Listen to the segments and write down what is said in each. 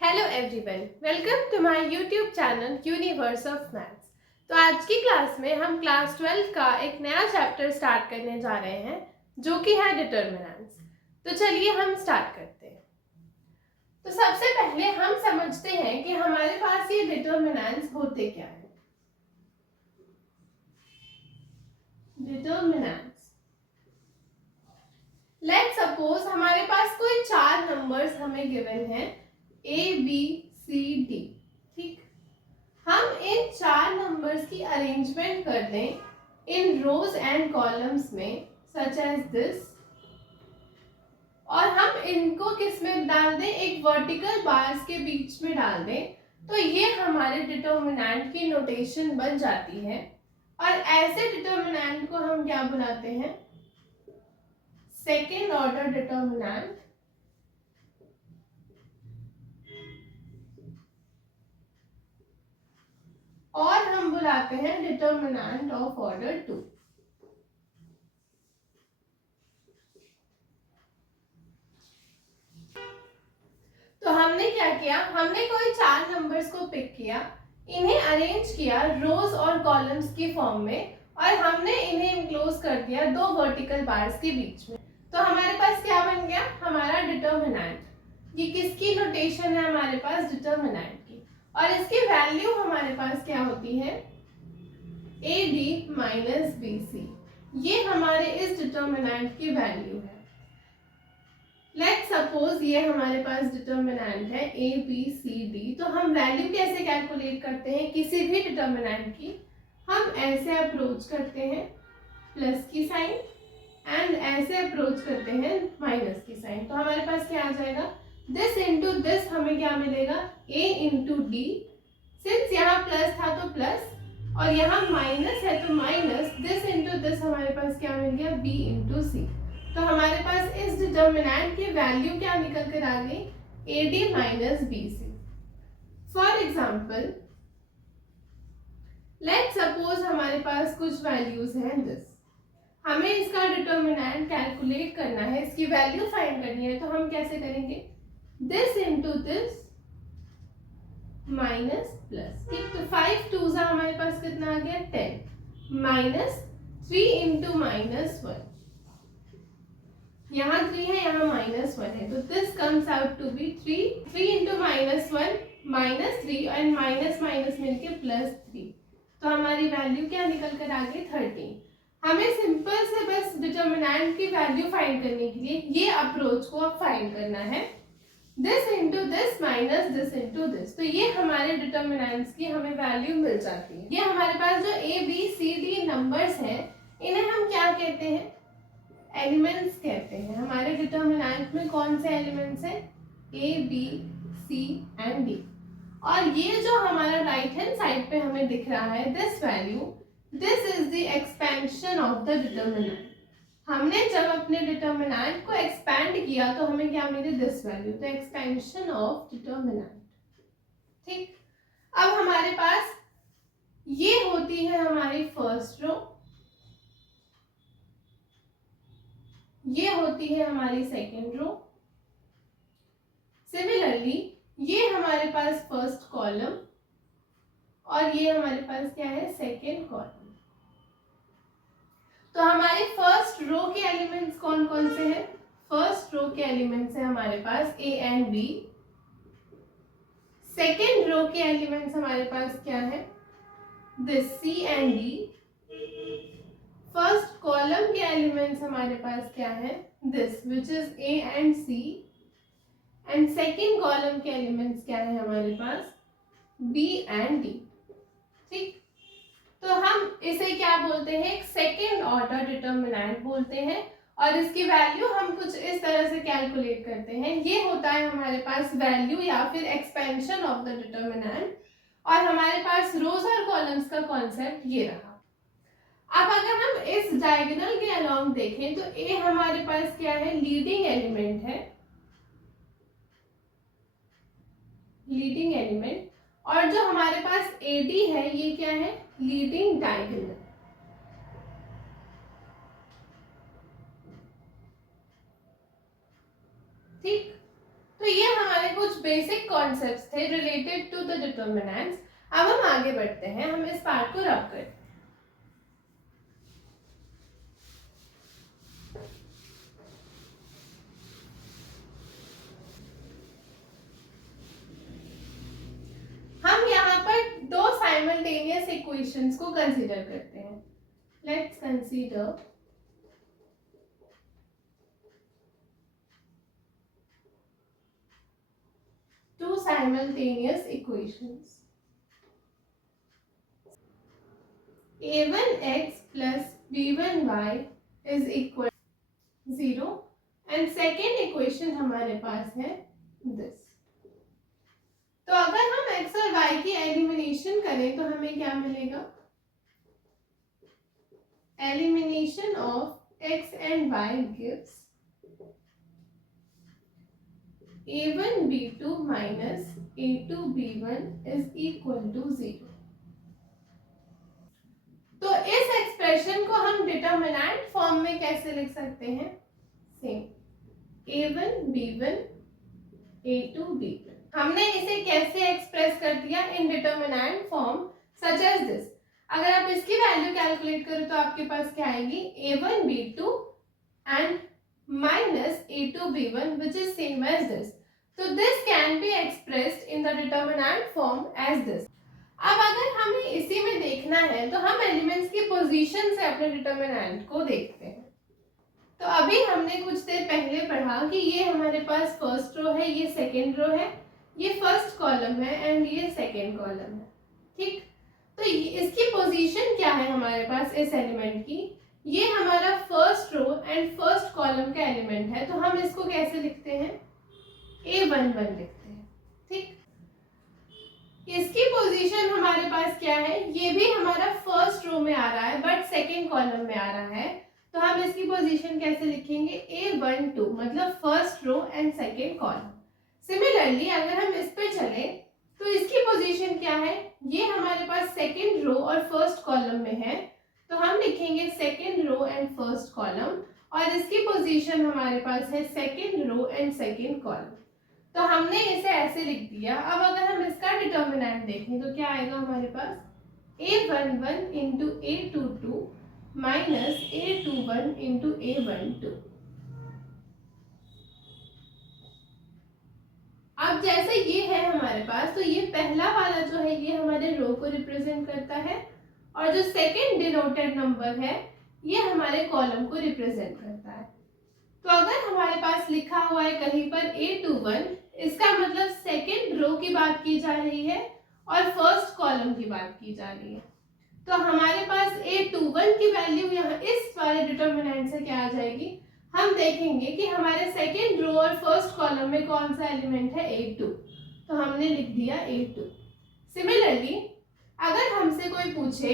Hello everyone, welcome to my YouTube channel universe of maths. तो आज की class में हम क्लास 12 का एक नया चैप्टर स्टार्ट करने जा रहे हैं जो कि है डिटर्मिनेंट्स। तो चलिए हम स्टार्ट करते हैं। तो सबसे पहले हम समझते हैं कि हमारे पास ये डिटर्मिनेंट्स होते क्या है। डिटर्मिनेंट्स, लेट्स सपोज हमारे पास कोई 4 नंबर्स हमें गिवन है ABCD। ठीक, हम इन 4 नंबर्स की अरेंजमेंट कर दें इन रोज एंड कॉलम्स में सच एज दिस, और हम इनको किस में डाल दें, एक वर्टिकल बार्स के बीच में डाल दें, तो ये हमारे डिटर्मिनेंट की नोटेशन बन जाती है। और ऐसे डिटर्मिनेंट को हम क्या बुलाते हैं? सेकेंड ऑर्डर डिटर्मिनेंट, और हम बुलाते हैं डिटर्मिनेंट ऑफ ऑर्डर 2। तो हमने क्या किया, हमने कोई 4 नंबर्स को पिक किया, इन्हें अरेंज किया रोज और कॉलम्स की फॉर्म में, और हमने इन्हें इनक्लोज कर दिया 2 वर्टिकल बार्स के बीच में। तो हमारे पास क्या बन गया? हमारा डिटर्मिनेंट। ये किसकी नोटेशन है? हमारे पास डिटर्मिनेंट की। और इसकी वैल्यू हमारे पास क्या होती है? AD minus BC। ये हमारे इस डिटर्मिनेंट की वैल्यू है। लेट्स सपोज ये हमारे पास डिटर्मिनेंट है ABCD। तो हम वैल्यू कैसे कैलकुलेट करते हैं किसी भी डिटर्मिनेंट की? हम ऐसे अप्रोच करते हैं प्लस की साइन, एंड ऐसे अप्रोच करते हैं माइनस की साइन। तो हमारे पास क्या आ जाएगा? दिस इंटू दिस हमें क्या मिलेगा? A into D। सिंस यहाँ प्लस था तो प्लस, और यहाँ माइनस है तो माइनस, दिस इंटू दिस हमारे पास क्या मिल गया? B into C। तो हमारे पास इस डिटर्मिनेंट की वैल्यू क्या निकल कर आ गई? AD minus BC। For example let suppose हमारे पास कुछ वैल्यूज हैं दिस, हमें इसका डिटर्मिनेंट कैलकुलेट करना है, इसकी वैल्यू फाइंड करनी है। तो हम कैसे करेंगे? This into this minus plus. ठीक, तो 5 2 हमारे पास कितना आ गया? 10 माइनस 3 इंटू माइनस 1। यहाँ 3 है, यहाँ माइनस 1 है, तो this comes out to be 3 into minus 1 minus 3, and minus minus मिलके प्लस 3। तो हमारी वैल्यू क्या निकल कर आ गई? 13। हमें सिंपल से बस डिटर्मिनेंट की वैल्यू फाइंड करने के लिए ये अप्रोच को अब फाइंड करना है, this into this minus this into this. तो ये हमारे डिटर्मिनेंट्स की हमें वैल्यू मिल जाती है। ये हमारे पास जो ABCD नंबर्स हैं, इन्हें हम क्या कहते हैं? एलिमेंट्स कहते हैं। हमारे डिटर्मिनेंट में कौन से एलिमेंट्स हैं? A, B, C and D। और ये जो हमारा राइट हैंड साइड पे हमें दिख रहा है this value, this is the expansion of the determinant. हमने जब अपने डिटर्मिनेंट को एक्सपैंड किया तो हमें क्या मिली? This value, the expansion of determinant. ठीक, अब हमारे पास ये होती है हमारी फर्स्ट रो, ये होती है हमारी सेकेंड रो। सिमिलरली ये हमारे पास फर्स्ट कॉलम, और ये हमारे पास क्या है? Second column. तो हमारे फर्स्ट रो के एलिमेंट्स कौन कौन से हैं? फर्स्ट रो के एलिमेंट्स है हमारे पास A and B। Second row के एलिमेंट्स हमारे पास क्या है? This C and D। First column के एलिमेंट्स हमारे पास क्या है? This which is A and C। And second column के एलिमेंट्स क्या है हमारे पास? B and D। ठीक, तो हम इसे क्या बोलते हैं? एक सेकेंड ऑर्डर डिटर्मिनेंट बोलते हैं, और इसकी वैल्यू हम कुछ इस तरह से कैलकुलेट करते हैं। ये होता है हमारे पास वैल्यू या फिर एक्सपेंशन ऑफ द डिटर्मिनेंट, और हमारे पास रोज और कॉलम्स का कॉन्सेप्ट ये रहा। अब अगर हम इस डायगोनल के अलोंग देखें तो ए हमारे पास क्या है? लीडिंग एलिमेंट है, लीडिंग एलिमेंट। और जो हमारे पास AD है ये क्या है? Leading diagonal. ठीक, तो ये हमारे कुछ कुछ बेसिक कॉन्सेप्ट्स थे रिलेटेड टू द डिटर्मिनेंट्स। अब हम आगे बढ़ते हैं, हम इस पार्ट को रब करते हैं। हम यहाँ पर दो साइमल्टेनियस इक्वेशंस को कंसीडर करते हैं। Let's consider two simultaneous equations. a1x plus b1y is equal to 0 and second equation हमारे पास है this. तो अगर हम x और y की एलिमिनेशन करें तो हमें क्या मिलेगा? Elimination of x and y gives a1 b2 minus a2 b1 is equal to 0. तो इस एक्सप्रेशन को हम डिटर्मिनेंट फॉर्म में कैसे लिख सकते हैं? Same a1 b1 a2 b1। हमने इसे कैसे एक्सप्रेस कर दिया? In determinant form such as this. अगर आप इसकी वैल्यू कैलकुलेट करो तो आपके पास क्या आएगी? a1 b2 and minus a2 b1 which is same as this. So this can be expressed in the determinant form as this. अब अगर हमें इसी में देखना है तो हम एलिमेंट्स की पोजीशन से अपने डिटर्मिनेंट को देखते हैं। तो अभी हमने कुछ देर पहले पढ़ा कि ये हमारे पास फर्स्ट रो है, ये सेकेंड रो है, ये फर्स्ट कॉलम है एंड ये सेकेंड कॉलम है। ठीक, तो इसकी पोजीशन क्या है हमारे पास इस एलिमेंट की? ये हमारा first row and first column का एलिमेंट है, तो हम इसको कैसे लिखते हैं? a11 लिखते हैं। ठीक, इसकी पोजीशन हमारे पास क्या है? ये भी हमारा फर्स्ट रो में आ रहा है बट सेकेंड कॉलम में आ रहा है, तो हम इसकी पोजीशन कैसे लिखेंगे? a12 मतलब first row and second column. Similarly अगर हम इस पे चले तो इसकी पोजीशन क्या है? ये हमारे पास सेकेंड रो और फर्स्ट कॉलम में है, तो हम लिखेंगे second row and first column, और इसकी पोजीशन हमारे पास है second row and second column. तो हमने इसे ऐसे लिख दिया। अब अगर हम इसका डिटर्मिनेंट देखें तो क्या आएगा हमारे पास? a11 into a22 minus a21 into a12। अब जैसे ये है हमारे पास, तो ये पहला वाला जो है ये हमारे रो को रिप्रेजेंट करता है, और जो सेकेंड डिनोटेड नंबर है ये हमारे कॉलम को रिप्रेजेंट करता है। तो अगर हमारे पास लिखा हुआ है कहीं पर a21, इसका मतलब सेकेंड रो की बात की जा रही है और फर्स्ट कॉलम की बात की जा रही है। तो हमारे पास a21 की वैल्यू यहाँ इस वाले डिटर्मिनेंट से क्या आ जाएगी? हम देखेंगे कि हमारे सेकेंड रो और फर्स्ट कॉलम में कौन सा एलिमेंट है? a2, तो हमने लिख दिया a2। सिमिलरली अगर हमसे कोई पूछे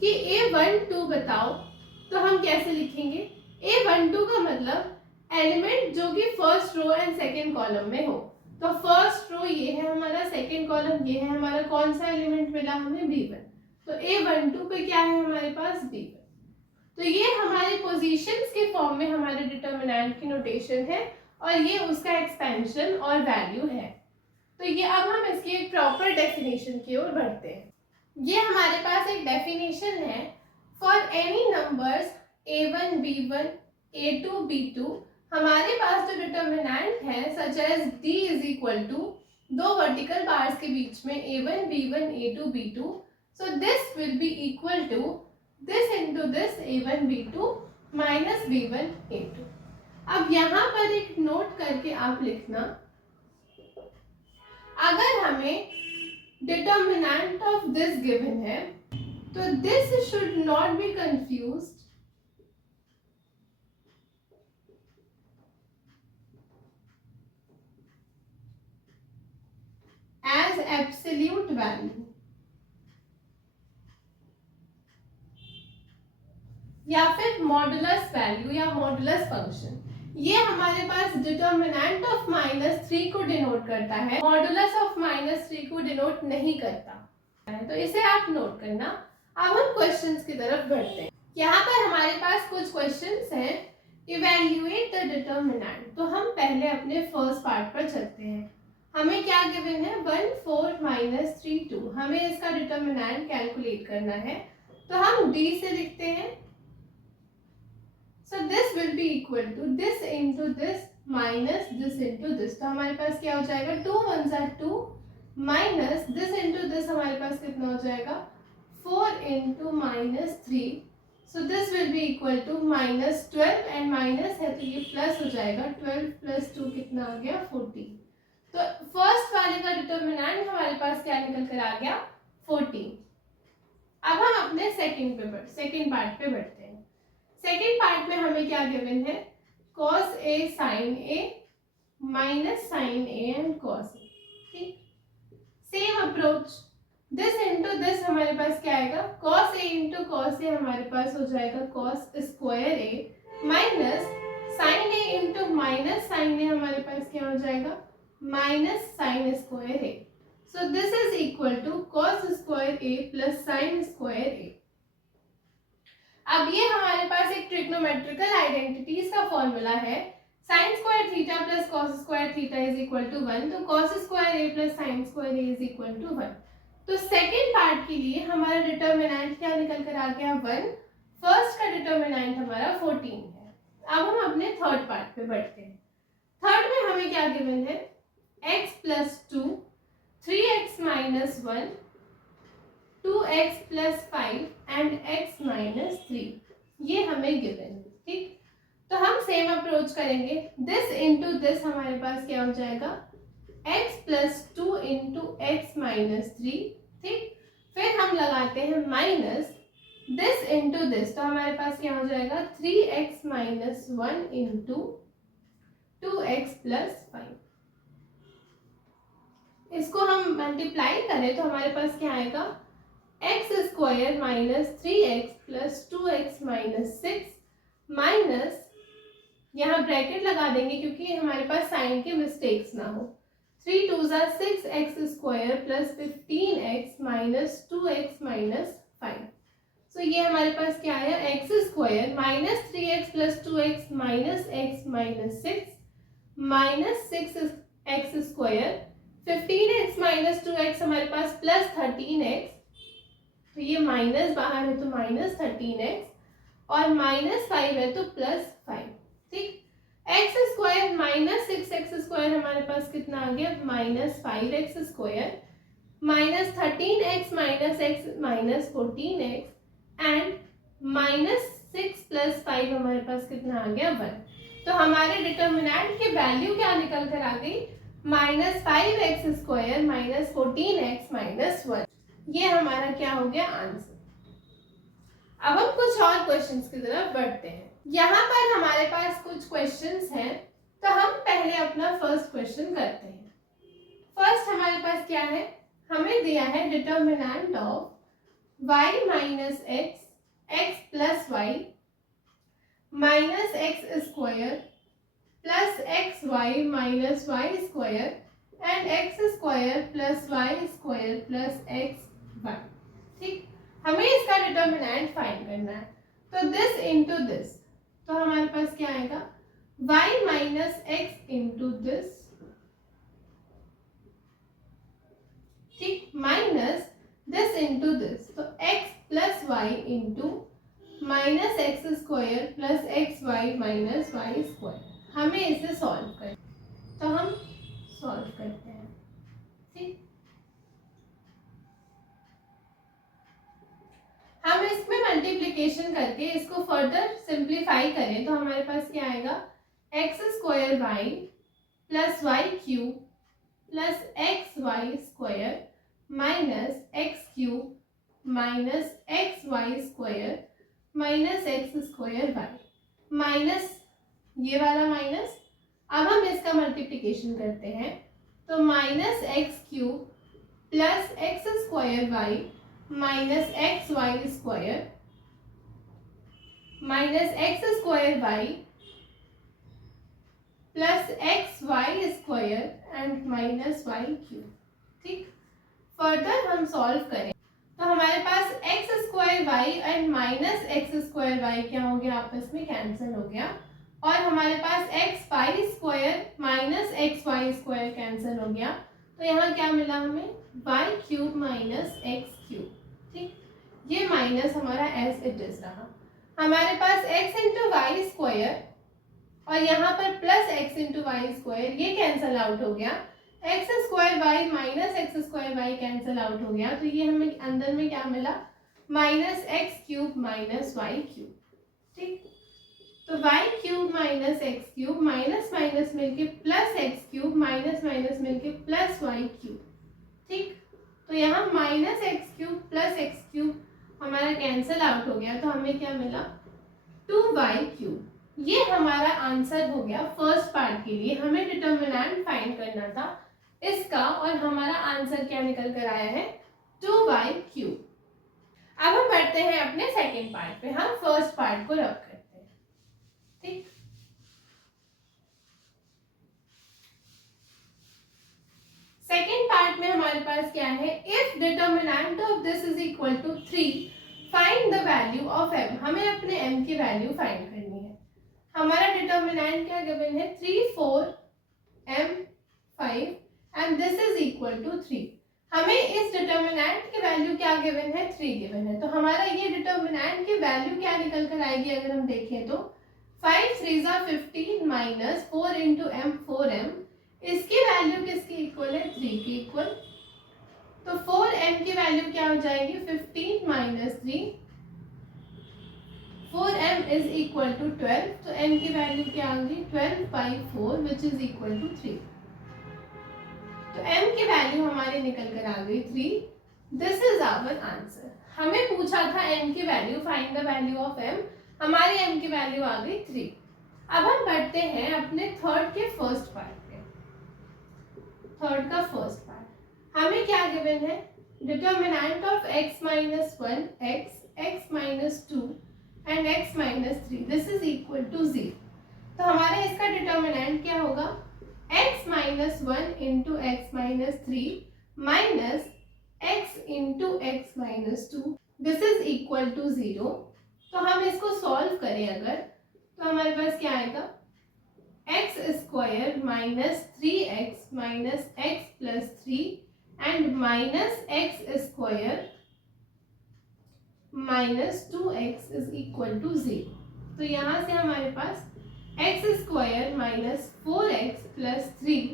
कि a12 बताओ, तो हम कैसे लिखेंगे? a12 का मतलब एलिमेंट जो कि first row and second column में हो। तो फर्स्ट रो ये है हमारा, सेकेंड कॉलम ये है हमारा, कौन सा एलिमेंट मिला हमें? b1। तो a12 पे क्या है हमारे पास? b1। तो ये हमारे पोजीशंस के फॉर्म में हमारे डिटर्मिनेंट की नोटेशन है, और ये उसका एक्सपेंशन और वैल्यू है। तो ये अब हम इसकी एक प्रॉपर डेफिनेशन की ओर बढ़ते हैं। ये हमारे पास एक डेफिनेशन है for any numbers a1 b1 a2 b2। हमारे पास जो डिटर्मिनेंट है such as d is equal to दो वर्टिकल बार्स के बीच में a1 b1 a2 b2, so this will be equal to this into this a1 b2 minus b1 a2। अब यहाँ पर एक नोट करके आप लिखना, अगर हमें डिटर्मिनेंट ऑफ दिस गिवन है तो this should not be confused as absolute value या फिर मॉडुलस वैल्यू या मॉडुलस फंक्शन। ये हमारे पास डिटर्मिनेंट ऑफ -3 को डिनोट करता है, मॉडुलस ऑफ -3 को डिनोट नहीं करता है, तो इसे आप नोट करना। अब हम क्वेश्चंस की तरफ बढ़ते हैं। यहाँ पर हमारे पास कुछ क्वेश्चंस हैं। Evaluate the determinant. तो हम पहले अपने फर्स्ट पार्ट पर चलते हैं। हमें क्या गिवन है 1 4 माइनस 3 2। हमें इसका डिटर्मिनेंट कैलकुलेट करना है, तो हम d से लिखते हैं। So this will be equal to this into this minus this into this. तो हमारे पास क्या हो जाएगा 2 1 2 माइनस दिस इंटू दिस हमारे पास कितना हो जाएगा 4 into minus 3। So this will be equal to minus 12 and minus है तो ये प्लस हो जाएगा 12 प्लस 2 कितना आ गया 14। तो फर्स्ट वाले का डिटर्मिनेंट हमारे पास क्या निकल कर आ गया 14। अब हम अपने सेकंड पार्ट पे बढ़ते हैं। सेकंड पार्ट में हमें क्या गिवन है cos a sin a minus sin a and cos a। ठीक, same approach, this into this हमारे पास क्या आएगा cos a into cos a हमारे पास हो जाएगा cos square a minus sin a into minus sin a हमारे पास क्या हो जाएगा minus sin square a। So this is equal to cos square a plus sin square a। अब ये हमारे पास एक ट्रिग्नोमेट्रिकल आइडेंटिटीज का फॉर्मूला है sin square theta plus cos square theta is equal to 1। तो cos square a plus sin square a is equal to 1। तो second part के लिए हमारा डिटर्मिनेंट क्या निकल कर आ गया 1। फर्स्ट का डिटर्मिनेंट हमारा 14 है। अब हम अपने थर्ड पार्ट पे बढ़ते हैं। थर्ड में हमें क्या गिवन है x plus 2 3x minus 1 2x plus 5 and x minus 3, ये हमें गिवन है। ठीक, तो हम सेम अप्रोच करेंगे, दिस इंटू दिस हमारे पास क्या हो जाएगा x plus 2 into x minus 3। ठीक, फिर हम लगाते हैं माइनस दिस इंटू दिस, तो हमारे पास क्या हो जाएगा 3x minus 1 into 2x plus 5। इसको हम मल्टीप्लाई करें तो हमारे पास क्या आएगा x square minus 3x plus 2x minus 6 minus, यहाँ ब्रैकेट लगा देंगे क्योंकि हमारे पास साइन के मिस्टेक्स ना हो, 3 2 6x square plus 15x minus 2x minus 5। सो ये हमारे पास क्या आया x square minus 3x plus 2x minus x minus 6 minus 6x square 15x minus 2x हमारे पास प्लस 13x, तो ये माइनस बाहर है तो माइनस 13x और माइनस 5 है तो प्लस 5। ठीक, x square minus 6x square हमारे पास कितना आ गया minus 5x square minus 13x minus x minus 14x and minus 6 plus 5 हमारे पास कितना आ गया 1। तो हमारे डिटर्मिनेंट की वैल्यू क्या निकल कर आ गई minus 5x square minus 14x minus 1। ये हमारा क्या हो गया आंसर। अब हम कुछ और क्वेश्चंस की तरफ बढ़ते हैं। यहाँ पर हमारे पास कुछ क्वेश्चंस हैं, तो हम पहले अपना फर्स्ट क्वेश्चन करते हैं। फर्स्ट हमारे पास क्या है, हमें दिया है determinant of y minus x plus y minus x square plus x y minus y square and x square plus y square plus x y. ठीक, हमें इसका डिटर्मिनेंट फाइंड करना है, तो दिस इंटू दिस, तो हमारे पास क्या आएगा y minus x into this, ठीक, माइनस दिस इंटू दिस, तो x plus y into minus x square plus x y minus y square. हमें इसे सॉल्व करें, तो हम सॉल्व करते हैं। ठीक, हम इसमें मल्टीप्लिकेशन करके इसको फर्दर सिंप्लीफाई करें तो हमारे पास क्या आएगा x square y plus y cube plus x y square minus x cube minus x y square minus x square y minus ये वाला माइनस। अब हम इसका मल्टीप्लिकेशन करते हैं, तो minus x cube plus x square y minus x y square minus x square y plus x y square and minus y cube. ठीक, further हम सॉल्व करें तो हमारे पास x square y and minus x square y क्या हो गया आपस में कैंसिल हो गया, और हमारे पास x y square minus x y square cancel हो गया, तो यहाँ क्या मिला हमें y cube minus x cube. ठीक, ये माइनस हमारा एज इट इज रहा। हमारे पास x इंटू वाई स्क्वायर और यहाँ पर plus x into y square, ये कैंसल आउट हो गया। X square y minus x square y cancel out हो गया, तो ये हमें अंदर में क्या मिला minus x cube minus y cube. ठीक, तो y cube minus x cube minus minus मिलके plus x cube minus minus मिलके प्लस वाई क्यूब। ठीक, तो यहाँ minus x cube plus x cube हमारा कैंसल आउट हो गया, तो हमें क्या मिला 2y क्यूब। ये हमारा आंसर हो गया फर्स्ट पार्ट के लिए। हमें डिटर्मिनेंट फाइंड करना था इसका और हमारा आंसर क्या निकल कर आया है 2y क्यूब। अब हम बढ़ते हैं अपने सेकंड पार्ट पे। हम फर्स्ट पार्ट को रब करते हैं। ठीक, सेकंड पार्ट में हमारे पास क्या है, if determinant of this is equal to 3 find the value of m। हमें अपने m की वैल्यू फाइंड करनी है। हमारा डिटर्मिनेंट क्या गिवन है 3 4 m 5 and this is equal to 3। हमें इस डिटर्मिनेंट की वैल्यू क्या गिवन है 3 गिवन है, तो हमारा ये डिटर्मिनेंट की वैल्यू क्या निकल कर आएगी अगर हम देखें तो 5 3 15 माइनस 4 इंटू m 4m, इसकी वैल्यू किसकी इक्वल है 3 की इक्वल। तो 4m की वैल्यू क्या हो जाएगी 15 minus 3, 4m is equal to 12, तो m की वैल्यू क्या आ गई 12 by 4 which is equal to 3। तो m की वैल्यू हमारी निकल कर आ गई 3। This is our answer. हमें पूछा था m की वैल्यू, find the value of m। हमारी m की वैल्यू आ गई 3। अब हम बढ़ते हैं अपने थर्ड के फर्स्ट पार्ट पे। थर्ड का फर्स्ट पार्ट हमें क्या गिवन है, determinant of x minus 1 x minus 2 and x minus 3 this is equal to 0। तो हमारे इसका डिटर्मिनेंट क्या होगा x minus 1 into x minus 3 minus x into x minus 2 this is equal to 0। तो हम इसको सॉल्व करें अगर, तो हमारे पास क्या आएगा x square minus 3x minus x plus 3 and minus x square minus 2x is equal to 0। तो यहाँ से हमारे पास x square minus 4x plus 3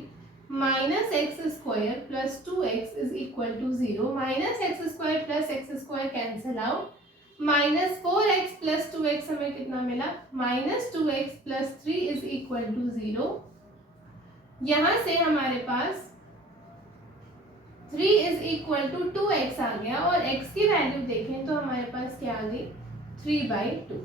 minus x square plus 2x is equal to 0। Minus x square plus x square cancel out, minus 4x plus 2x हमें कितना मिला minus 2x plus 3 is equal to 0। यहाँ से हमारे पास 3 is equal to 2x आ गया और x की वैल्यू देखें तो हमारे पास क्या आ गई 3/2।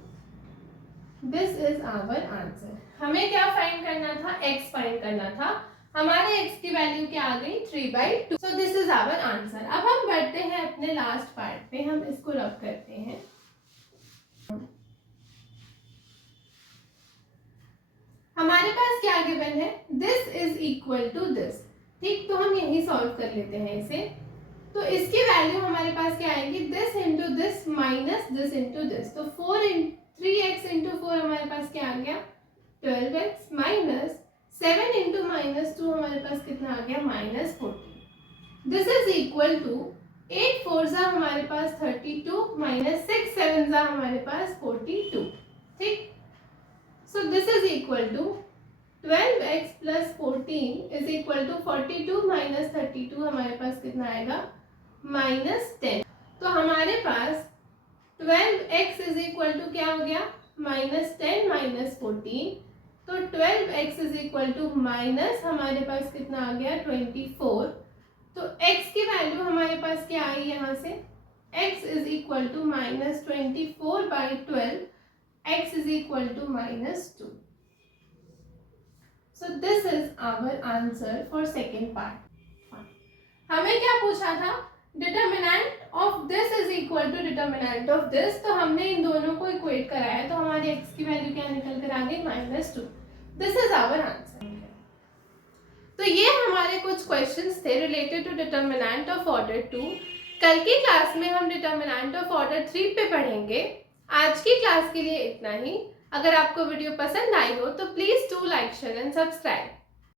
This is our answer. हमें क्या फाइंड करना था x फाइंड करना था। हमारे x की वैल्यू क्या आ गई 3/2। So this is our answer. अब हम बढ़ते हैं अपने लास्ट पार्ट पे। हम इसको रब करते हैं। हमारे पास क्या गिवन है this is equal to this. ठीक, तो हम यही सॉल्व कर लेते हैं इसे। तो इसकी वैल्यू हमारे पास क्या आएगी this into this minus this into this. तो 3x इंटू 4 हमारे पास क्या आ गया 12x माइनस 7 इंटू माइनस 2 हमारे पास कितना आ गया minus 14। This is equal to 8 4 हमारे पास 32 माइनस 6 7 हमारे पास 42। ठीक, so this is equal to 12x plus 14 is equal to 42 minus 32 हमारे पास कितना आएगा माइनस 10। तो हमारे पास 12x इज इक्वल टू क्या हो गया माइनस 10 माइनस 14। तो 12x is equal to minus हमारे पास कितना आ गया 24। तो x की वैल्यू हमारे पास क्या आई यहाँ से x is equal to minus 24/12, x is equal to minus 2। So this is our answer for second part। हमें क्या पूछा था determinant of this is equal to determinant of this. तो हमने इन दोनों को इक्वेट कराया, तो हमारे x की वैल्यू क्या निकल कर आ गई -2। This is our answer. तो ये हमारे कुछ क्वेश्चंस थे related to determinant of order 2। कल की क्लास में हम डिटर्मिनेंट ऑफ ऑर्डर 3 पे पढ़ेंगे। आज की क्लास के लिए इतना ही। अगर आपको वीडियो पसंद आई हो तो please do like share and subscribe.